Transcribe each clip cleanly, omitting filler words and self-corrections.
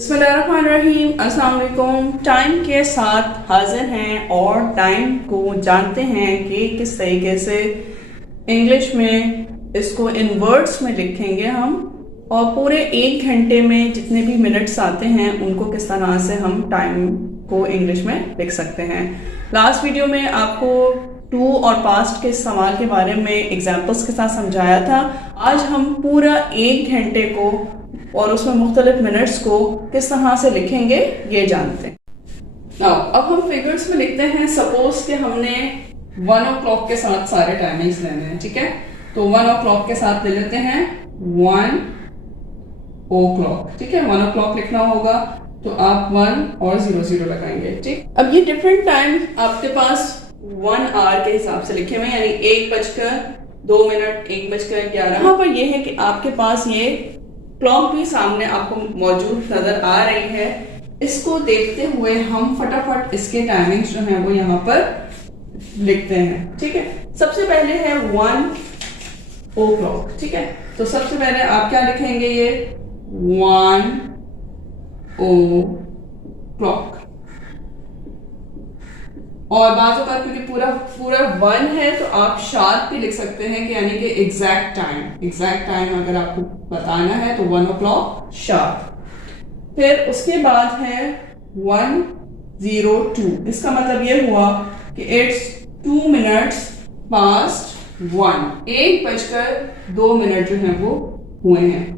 बिस्मिल्लाहिर्रहमानिर्रहीम, अस्सलाम वालेकुम। टाइम के साथ हाजिर हैं और टाइम को जानते हैं कि किस तरीके से इंग्लिश में इसको इन वर्ड्स में लिखेंगे हम, और पूरे 1 घंटे में जितने भी मिनट्स आते हैं उनको किस तरह से हम टाइम को इंग्लिश में लिख सकते हैं। लास्ट वीडियो में आपको टू और पास्ट के सवाल के बारे में एग्जाम्पल्स के साथ समझाया था। आज हम पूरा 1 घंटे को और उसमें मुख्तलिफ मिनट्स को किस तरह से लिखेंगे ये जानते हैं। अब हम फिगर्स में लिखते हैं। सपोज कि हमने 1 o'clock के साथ सारे टाइमिंग्स लेने हैं, ठीक है। तो 1 o'clock के साथ ले लेते हैं 1 o'clock, ठीक है। 1 o'clock लिखना होगा तो आप 1 और 00 लगाएंगे, ठीक। अब ये डिफरेंट टाइम आपके पास 1 hour के हिसाब से लिखे हुए हैं, यानी 1:02, 1:11। यहाँ पर यह है कि आपके पास ये क्लॉक भी सामने आपको मौजूद नजर आ रही है। इसको देखते हुए हम फटाफट इसके टाइमिंग्स जो हैं वो यहाँ पर लिखते हैं, ठीक है। सबसे पहले है 1 o'clock, ठीक है। तो सबसे पहले आप क्या लिखेंगे, ये 1 o'clock। और बाज़ औक़ात क्योंकि पूरा 1 है तो आप शार्प भी लिख सकते हैं कि यानी कि एग्जैक्ट टाइम अगर आपको बताना है तो 1 o'clock शार्प। फिर उसके बाद है 1:02। इसका मतलब ये हुआ कि इट्स 2 minutes past 1, 1:02 जो है वो हुए हैं।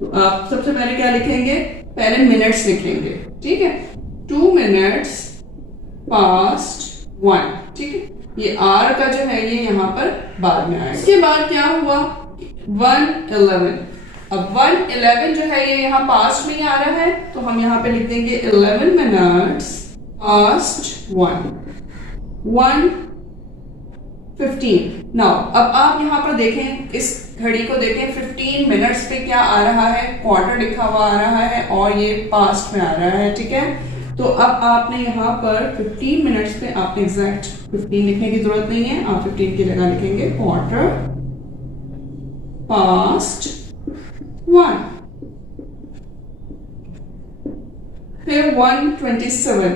तो आप सबसे पहले क्या लिखेंगे, पहले मिनट्स लिखेंगे, ठीक है। 2 minutes past 1, ठीक है। ये आर का जो है ये यहाँ पर बाद में आएगा। इसके बाद क्या हुआ, 1:11। अब 1:11 जो है ये यहाँ पास्ट में ही आ रहा है तो हम यहाँ पे लिख देंगे 11 minutes past 1, 1:15। नाउ अब आप यहाँ पर देखें, इस घड़ी को देखें, 15 मिनट्स पे क्या आ रहा है, क्वार्टर लिखा हुआ आ रहा है और ये पास्ट में आ रहा है, ठीक है। तो अब आपने यहाँ पर 15 मिनट्स पे आपने एग्जैक्ट 15 लिखने की जरूरत नहीं है, आप 15 की जगह लिखेंगे क्वार्टर पास्ट 1। फिर 1:27,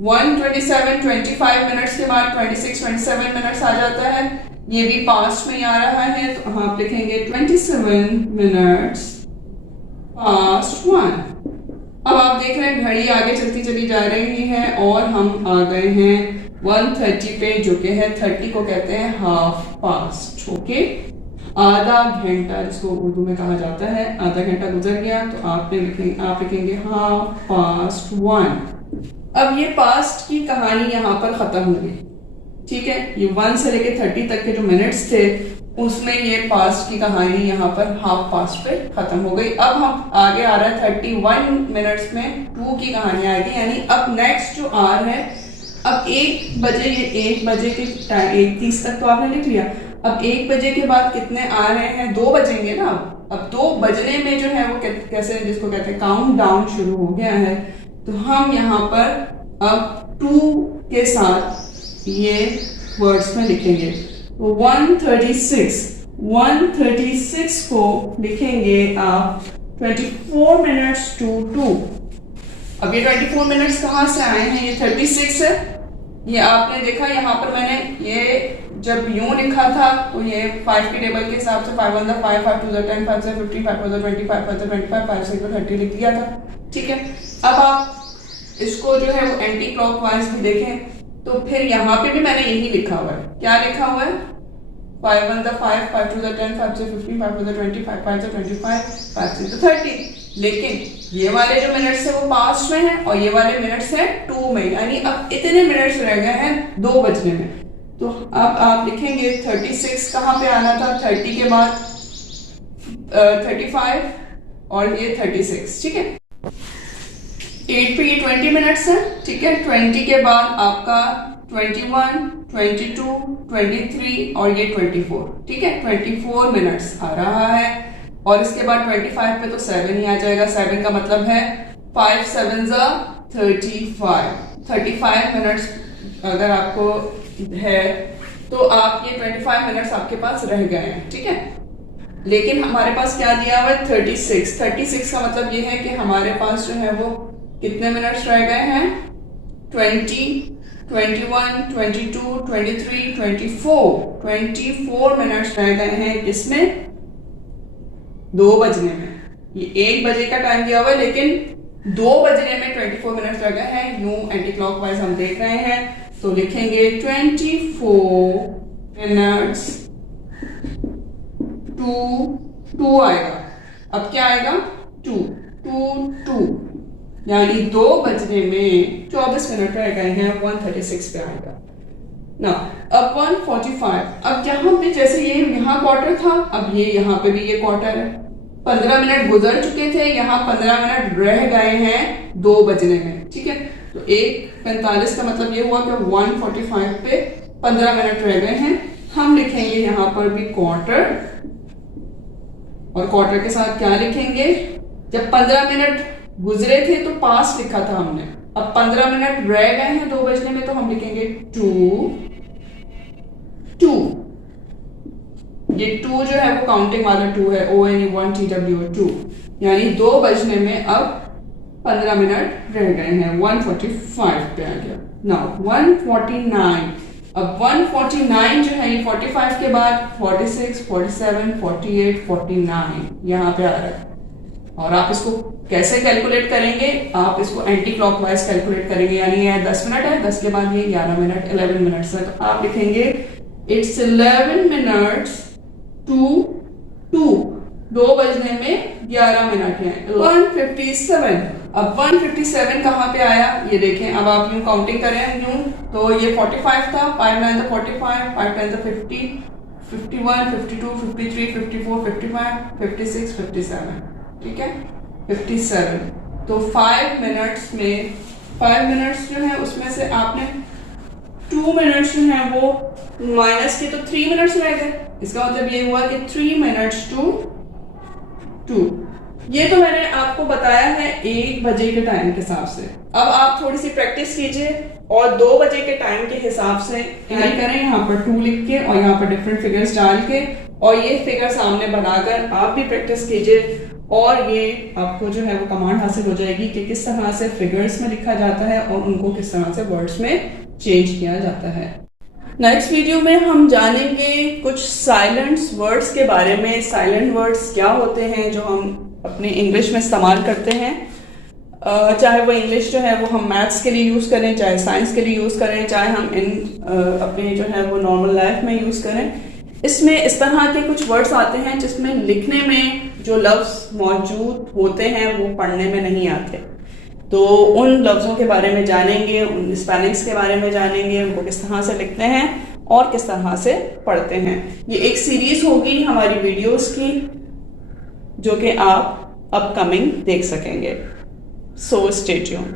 25 मिनट्स के बाद 27 मिनट्स आ जाता है, ये भी पास्ट में ही आ रहा है तो आप लिखेंगे 27 minutes past 1। अब आप देख रहे हैं घड़ी आगे चलती चली जा रही है और हम आ गए हैं 1:30 पे, जो कि है 30 को कहते हैं हाफ पास्ट, ओके। आधा घंटा जिसको उर्दू में कहा जाता है, आधा घंटा गुजर गया तो आप लिखेंगे हाफ पास्ट 1। अब ये पास्ट की कहानी यहाँ पर खत्म हो गई, ठीक है। ये 1 से लेके 30 तक के जो मिनट्स थे उसमें ये पास्ट की कहानी यहाँ पर हाफ पास्ट पे खत्म हो गई। अब हम आगे आ रहा है 31 मिनट्स में 2 की कहानी आएगी, यानी अब नेक्स्ट जो आर है, अब 1 बजे, ये 1 बजे के टाइम 1:30 तक तो आपने लिख लिया। अब 1 बजे के बाद कितने आ रहे हैं, 2 बजेंगे ना। अब 2 बजने में जो है वो कैसे, जिसको कहते हैं काउंट डाउन शुरू हो गया है, तो हम यहाँ पर अब 2 के साथ ये वर्ड्स में लिखेंगे। तो 1:36 को लिखेंगे आप 24 minutes to 2। अब ये 24 मिनट्स कहाँ से आए हैं, ये 36 है। ये आपने देखा यहाँ पर मैंने ये जब यूं लिखा था तो ये 5 के टेबल के हिसाब से 5 1 5 5 2 10 5 15 5 20 5 25 5 6 30 लिख दिया था, ठीक है। अब आप इसको जो है वो एंटी क्लॉकवाइज भी देखें तो फिर यहाँ पे भी मैंने यही लिखा हुआ है। क्या लिखा हुआ है, 5 1 5 5 2 10 5 6 15 5 4 20 5 5 25 5 6 30। लेकिन ये वाले जो मिनट्स है वो पास्ट में है और ये वाले मिनट्स है 2 में, यानी अब इतने मिनट्स रह गए हैं 2 बजने में। तो अब आप लिखेंगे 36 कहाँ पे आना था, 30 के बाद 35 और ये 36, ठीक है। 8 पे ये 20 मिनट्स है, ठीक है। 20 के बाद आपका 21, 22, 23 और ये 24, ठीक है। 24 मिनट्स आ रहा है और इसके बाद 25 पे तो 7 ही आ जाएगा। 7 का मतलब है 5 7 35 मिनट्स अगर आपको है तो आप ये 25 मिनट्स आपके पास रह गए हैं, ठीक है। लेकिन हमारे पास क्या दिया हुआ है 36। 36 का मतलब ये है कि हमारे पास जो है वो कितने मिनट्स रह गए हैं 20, 21, 22, 23, 24 मिनट्स रह गए हैं, जिसमें 2 बजने में। ये 1 बजे का टाइम दिया हुआ है लेकिन 2 बजने में 24 मिनट्स लग गए हैं। यूं एंटी क्लॉकवाइज हम देख रहे हैं तो लिखेंगे 24 मिनट्स टू आएगा। अब क्या आएगा 2 यानी 2 बजने में 24 मिनट रह गए हैं, 1:36 पे आएगा ना। अब 1:45, अब यहाँ पे जैसे ये यहाँ क्वार्टर था, अब ये यहाँ पे भी ये क्वार्टर है। 15 मिनट गुजर चुके थे, यहाँ 15 मिनट रह गए हैं 2 बजने में, ठीक है। तो 1:45 का मतलब ये हुआ कि 1:45 पे 15 मिनट रह गए हैं। हम लिखेंगे यहाँ पर भी क्वार्टर, और क्वार्टर के साथ क्या लिखेंगे, जब 15 मिनट गुजरे थे तो पास लिखा था हमने, अब 15 मिनट रह गए हैं 2 बजने में तो हम लिखेंगे 2। ये 2 जो है वो काउंटिंग वाला 2 है, ONE 2 यानी 2 बजने में अब 15 मिनट रह गए हैं, 1:45 पे आ गया। नाउ 1:49, अब 1:49 जो है ये 45 के बाद 46, 47, 48, 49 यहाँ पे आ रहा है। और आप इसको कैसे कैलकुलेट करेंगे, आप इसको एंटी क्लॉकवाइज कैलकुलेट करेंगे, यानी ये 10 मिनट है, 10 के बाद ये 11 मिनट, 11 मिनट्स है, तो आप लिखेंगे इट्स 11 मिनट्स टू 2 बजने में 11 मिनट है। 1:57, अब 1:57 कहाँ पे आया ये देखें। अब आप यूं काउंटिंग करें यूं तो ये 45 था, 5 9 45, 5 10 50, 51, 52, 53, 54, 55, 56, 57, ठीक है 57। तो 5 मिनट्स में 5 मिनट्स जो है उसमें से आपने 2 मिनट्स जो है वो माइनस के, तो 3 मिनट्स रह गए। इसका मतलब ये हुआ कि 3 मिनट्स टू 2। ये तो मैंने आपको बताया है 1 बजे के टाइम के हिसाब से। अब आप थोड़ी सी प्रैक्टिस कीजिए और 2 बजे के टाइम के हिसाब से क्या करें, यहाँ पर 2 लिख के और यहाँ पर डिफरेंट फिगर्स डाल के और ये फिगर सामने बनाकर आप भी प्रैक्टिस कीजिए, और ये आपको जो है वो कमांड हासिल हो जाएगी कि किस तरह से फिगर्स में लिखा जाता है और उनको किस तरह से वर्ड्स में चेंज किया जाता है। नेक्स्ट वीडियो में हम जानेंगे कुछ साइलेंट वर्ड्स के बारे में। साइलेंट वर्ड्स क्या होते हैं जो हम अपने इंग्लिश में इस्तेमाल करते हैं, चाहे वो इंग्लिश जो है वो हम मैथ्स के लिए यूज़ करें, चाहे साइंस के लिए यूज़ करें, चाहे हम अपने जो है वो नॉर्मल लाइफ में यूज़ करें। इसमें इस तरह के कुछ वर्ड्स आते हैं जिसमें लिखने में जो लफ्ज़ मौजूद होते हैं वो पढ़ने में नहीं आते, तो उन लफ्ज़ों के बारे में जानेंगे, उन स्पेलिंग्स के बारे में जानेंगे, उनको किस तरह से लिखते हैं और किस तरह से पढ़ते हैं। ये एक सीरीज होगी हमारी वीडियोस की जो कि आप अपकमिंग देख सकेंगे। So stay tuned.